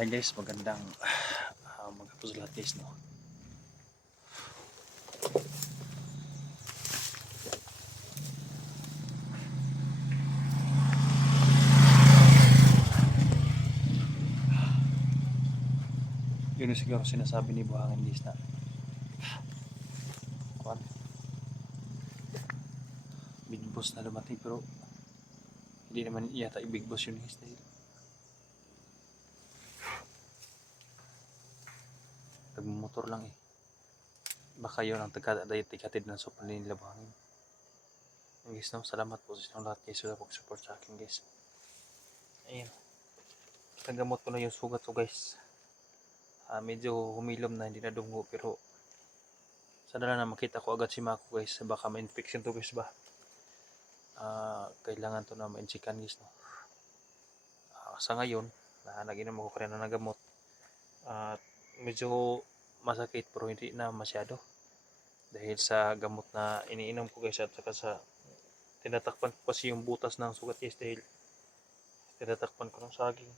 Hi guys, magandang magapos lahat guys, no. Yun yung siguro sinasabi ni Buhangin guys na kuan, big boss na dumating, pero hindi naman yata big boss yun guys, dahil nagmumotor lang eh. Baka yun ang tigatid ng supply nila Buhangin. Guys, no, salamat po sa inyong lahat guys sa pag-support sa akin guys. Ayun, nagamot ko na yung sugat ko guys. Medyo humilom na, hindi na dungo, pero sana na makita ko agad si Mako guys. Baka ma-infection to guys ba. Kailangan to na ma-insikan guys, no. Sa ngayon nag-inom ako kaya na nagamot at medyo masakit pero hindi na masyado dahil sa gamot na iniinom ko guys, at saka sa tinatakpan ko kasi yung butas ng sugat guys, dahil tinatakpan ko ng saging,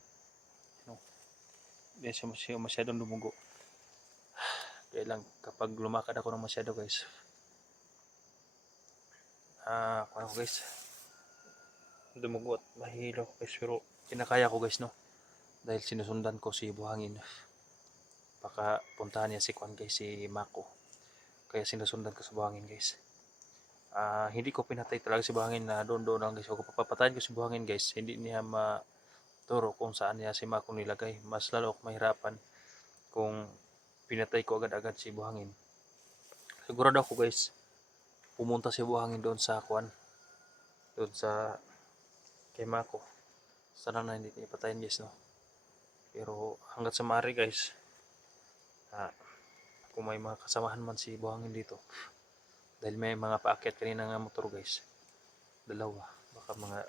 no. Dahil siya masyadong lumugo. Kaya lang kapag lumakad ako ng masyado guys, ano ko guys, dumugo at mahilo ko guys, pero kinakaya ko guys, no, dahil sinusundan ko si Buhangin. Baka puntahan niya si Kwan guys, si Mako, kaya sinusundan ko sa Buhangin guys. Hindi ko pinatay talaga si Buhangin na doon lang guys. Kung papatayin ko si Buhangin guys, hindi niya maturo kung saan niya si Mako nilagay. Mas lalo ako mahirapan kung pinatay ko agad-agad si Buhangin. Sigurado ako guys, pumunta si Buhangin doon sa Kwan, doon sa kay Mako. Sana na hindi niya patayin guys, no. Pero hanggat sa maaari guys, kung may mga kasamahan man si Buhangin dito, dahil may mga paakyat kanina nga motor guys, dalawa, baka mga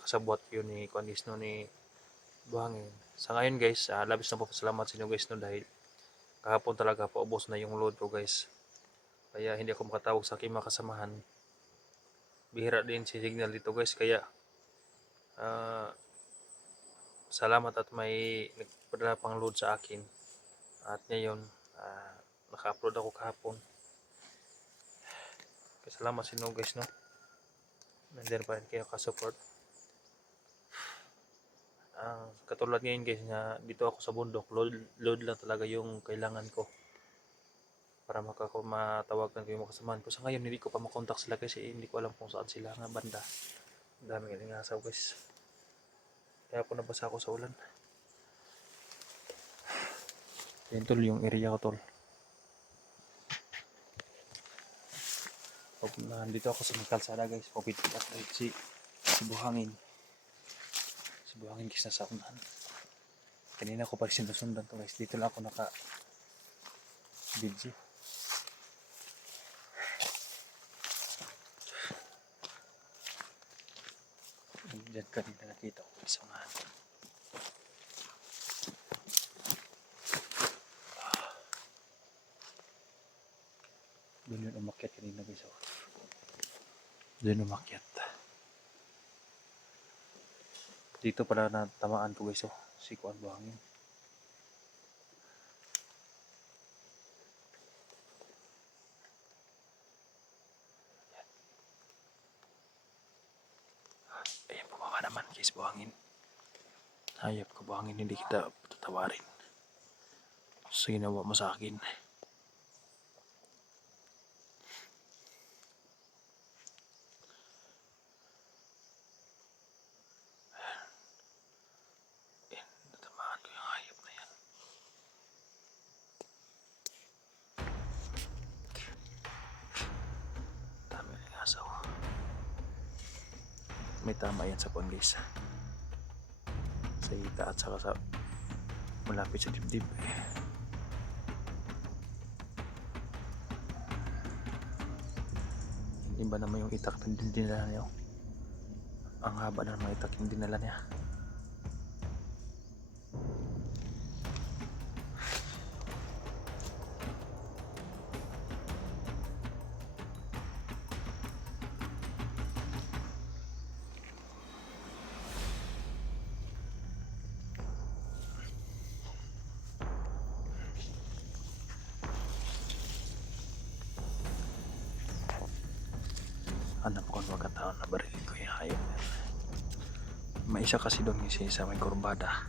kasabwat yun ni Kondis, no, ni Buhangin. Sa ngayon guys, labis na po salamat sa inyo guys, no, dahil kahapon talaga paubos na yung load ko guys, kaya hindi ako makatawag sa aking mga kasamahan. Bihira din si Signal dito guys, kaya salamat at may nagpadala pang load sa akin. At ngayon naka-upload ako kahapon. Salamat sa inyo guys, no. Nandiyan pa rin kayo ka-support. Katulad ngayon guys, na dito ako sa bundok, load lang talaga yung kailangan ko para matawagan ko yung makasamahan ko. Sa ngayon hindi ko pa makontak sila kasi hindi ko alam kung saan sila nga banda. Daming ilingasaw guys, kaya po nabasa ako sa ulan. Yan tol, yung area ko tol. Nandito ako sa kalsada guys, kopit at si Buhangin. Si Buhangin guys nasa unahan. Kanina ko pa sinusundan to guys, dito lang ako naka video. Diyan kanina nakita ko guys, unahan. Doon yun umakyat kanina guys, oh. Doon umakyat. Dito pala natamaan ko guys, oh, si Kuan Buhangin. Ayan, bumaba naman guys, Buhangin. Hayop ko Buhangin, hindi kita tatawarin sa ginawa mo sa akin. Natamaan ko yung hayop na yan. Dami ng asaw. May tama yan sa Kuan guys, sa hita at saka sa malapit sa dibdib. Hindi ba naman yung itak na dinala niya? Ang haba na mga itak yung dinala niya. Alam ko ang pagkataon na baril ko yung hayop na yun. May isa kasi doon kasi sa may kurbada.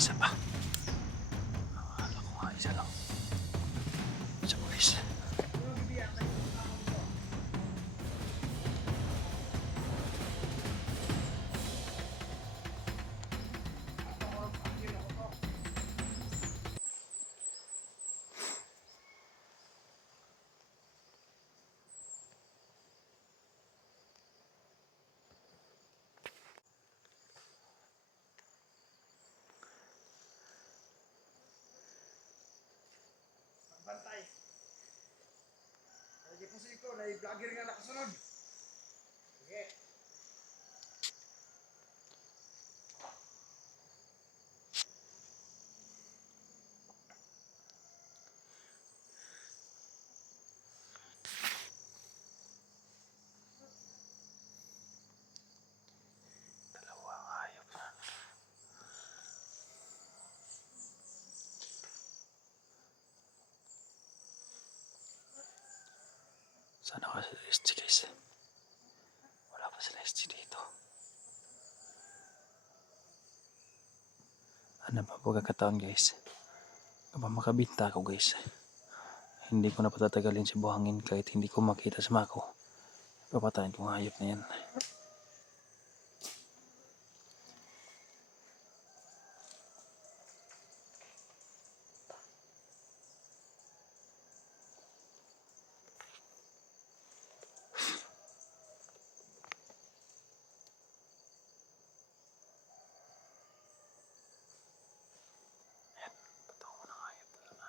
Isa pa. Akala ko nga isa lang. Isa pa guys. Bantay. Lagi po si Iko, na vlogger nga nakasunod. Sige. Dalawang hayop na. Sana kasi SG guys. Wala pa sila SG dito. Ano ba pagkakataon guys? Kapag makabinta ako guys, hindi ko na patatagalin si buhangin kahit hindi ko makita sa mako. Papatayin ko ang hayop na yan. Patawin ko ng hayop talaga.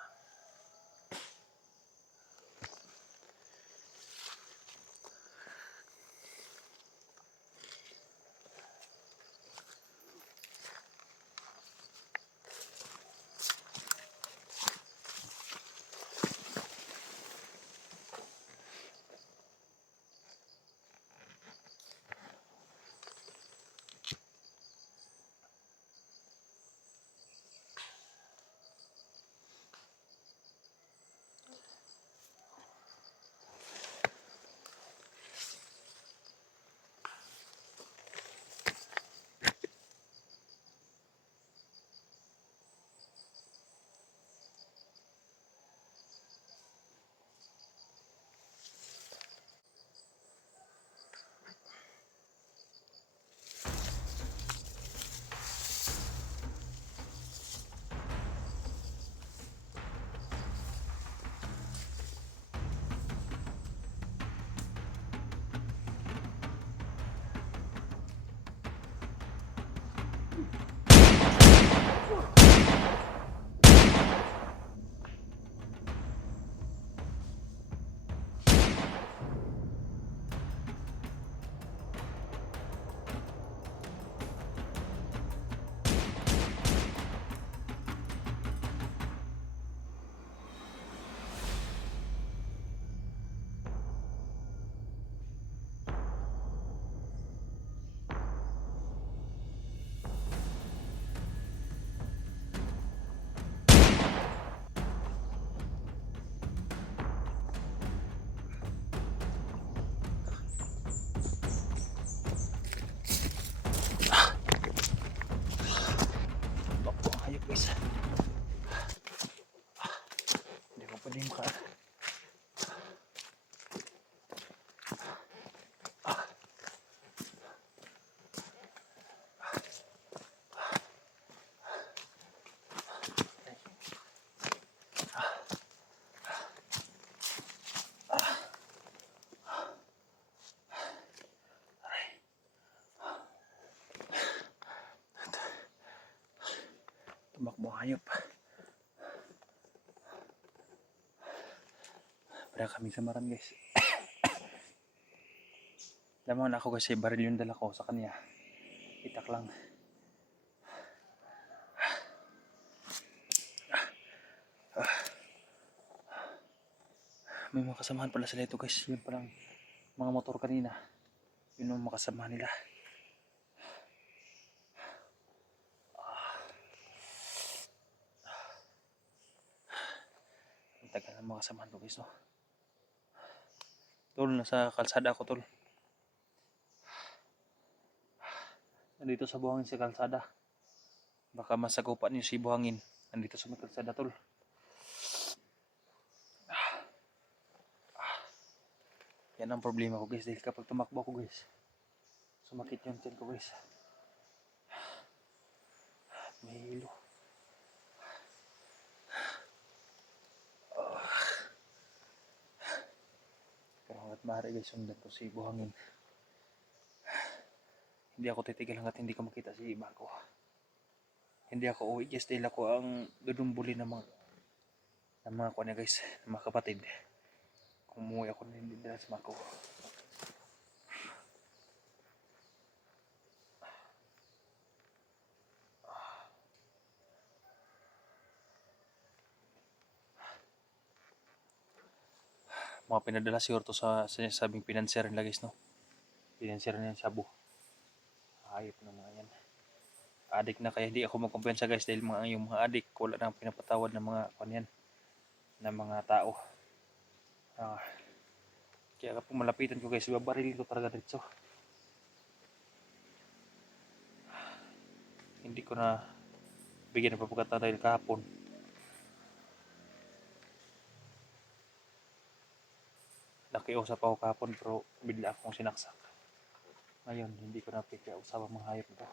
hayop. Para kami samaran guys. Alam mo na ako kasi baril yung dala ko sa kanya. Itak lang. May mga kasamahan pala sila ito guys. Yun palang mga motor kanina. Yun ang makasamahan nila. Ang tagal ng mga kasamahan ko guys no. Tol, nasa kalsada ako tol. Nandito sa buhangin sa kalsada. Baka masagupan niyo si buhangin. Nandito sa may kalsada tol. Yan ang problema ko guys. Dahil kapag tumakbo ko guys, sumakit yung tiyan ko guys. May hilo. Pero hanggat maaari guys, sundan ko si buhangin. Hindi ako titigil hanggat hindi ko makita si Marco. Hindi ako uwi guys dahil ako ang dudumbuli ng mga kunya guys, ng mga kapatid. Kung umuwi ako na hindi dala si Marco. Mga pinadala siguro to sa sinasabing pinanser nila guys no. Pinanser na yan Shabu. Hayop na mga yan. Adik na kaya hindi ako magkumpensa guys dahil yung mga adik wala nang pinapatawad ng mga kanyan ng mga tao. Kaya kapag malapitan ko guys, babaril ko talaga dito. Hindi ko na bigyan ng pagkakataon dahil kahapon nakiusap ako kahapon pero bigla akong sinaksak. Ngayon hindi ko na pikiusap ang mga hayop ito.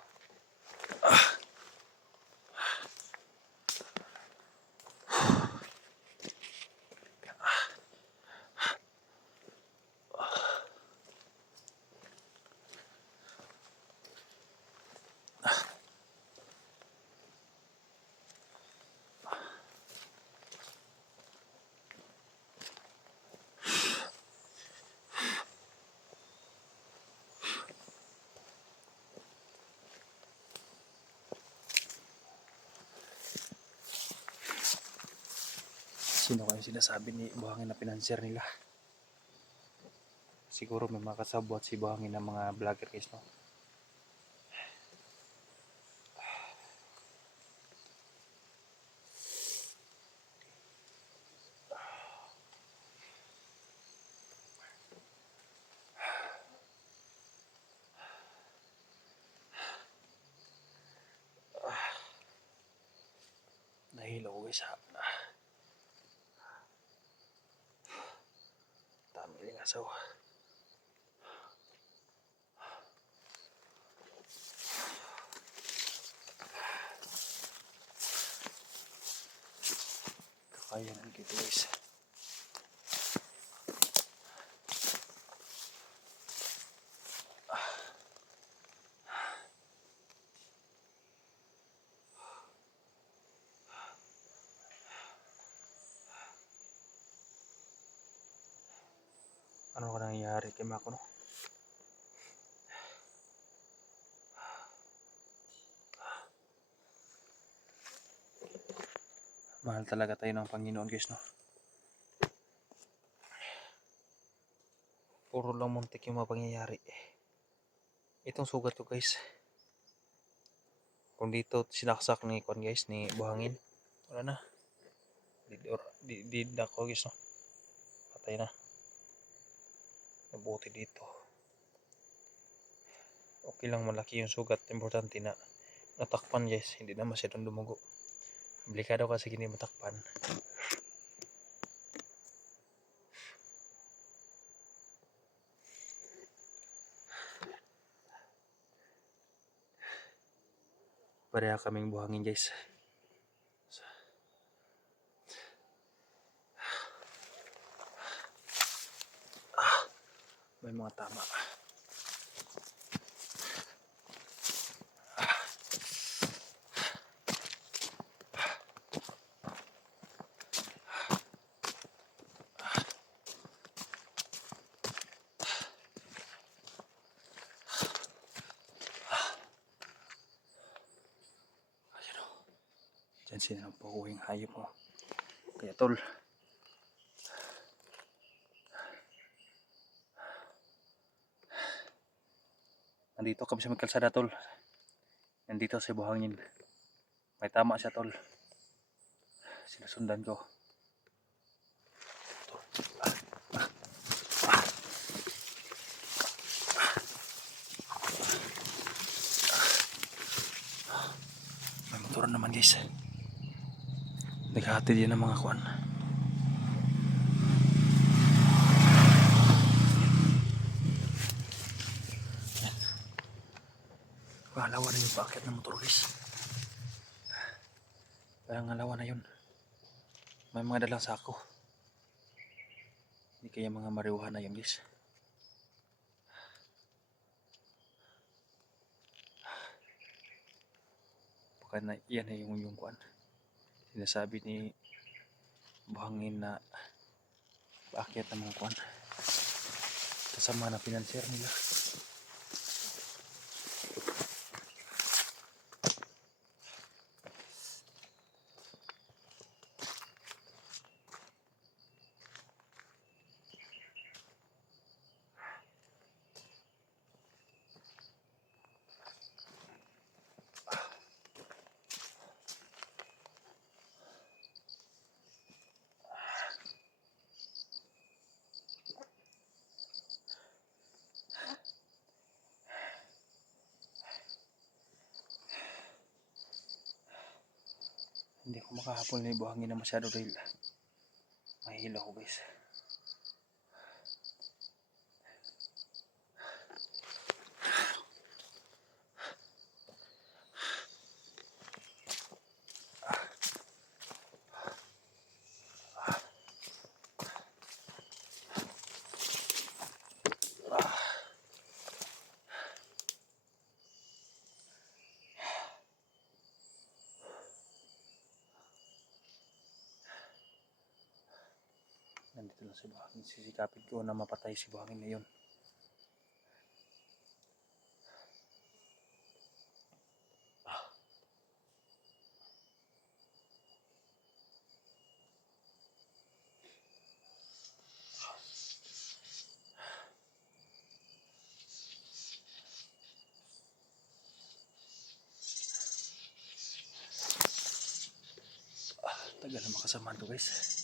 Sino kaya sinasabi ni buhangin na pinanser nila? Siguro may mga kasabwat si buhangin ng mga vlogger guys no. Nahilo ko guys ha. Dami rin asaw. Kakayanan kita guys. Ano ka nangyayari kay Mako no? Mahal talaga tayo ng Panginoon guys no. Puro lang muntik yung mga pangyayari. Itong sugat ko guys. Kung dito sinaksak ni Kwan guys ni buhangin, wala na. Di ako guys no. Patay na. Mabuti dito. Okay lang malaki yung sugat. Importante na natakpan guys. Hindi na masyadong dumugo. Komplikado kasi gini matakpan. Pareha kaming buhangin guys. May mga tama. Yan sila ng pauwing hayop mo. Kaya tol, nandito kami sa may kalsada tol. Nandito sa buhangin. May tama siya tol. Sinusundan ko. May motor naman guys. Naghahati din ng mga kuwan. Alawa na yung paakyat ng motor guys. Parang alawa na yun. May mga dalang sako. Hindi kaya mga marihuana na yun guys. Baka na yan na yung kuwan. Sinasabi ni buhangin na paakyat ng mga kuwan. Kasama na financier nila. Hindi ko makahapol na yung buhangin na masyado dahil mahihilo ko guys. Nandito lang si buhangin. Sisikapin ko na mapatay si buhangin na yun. Tagal na makasamaan to guys.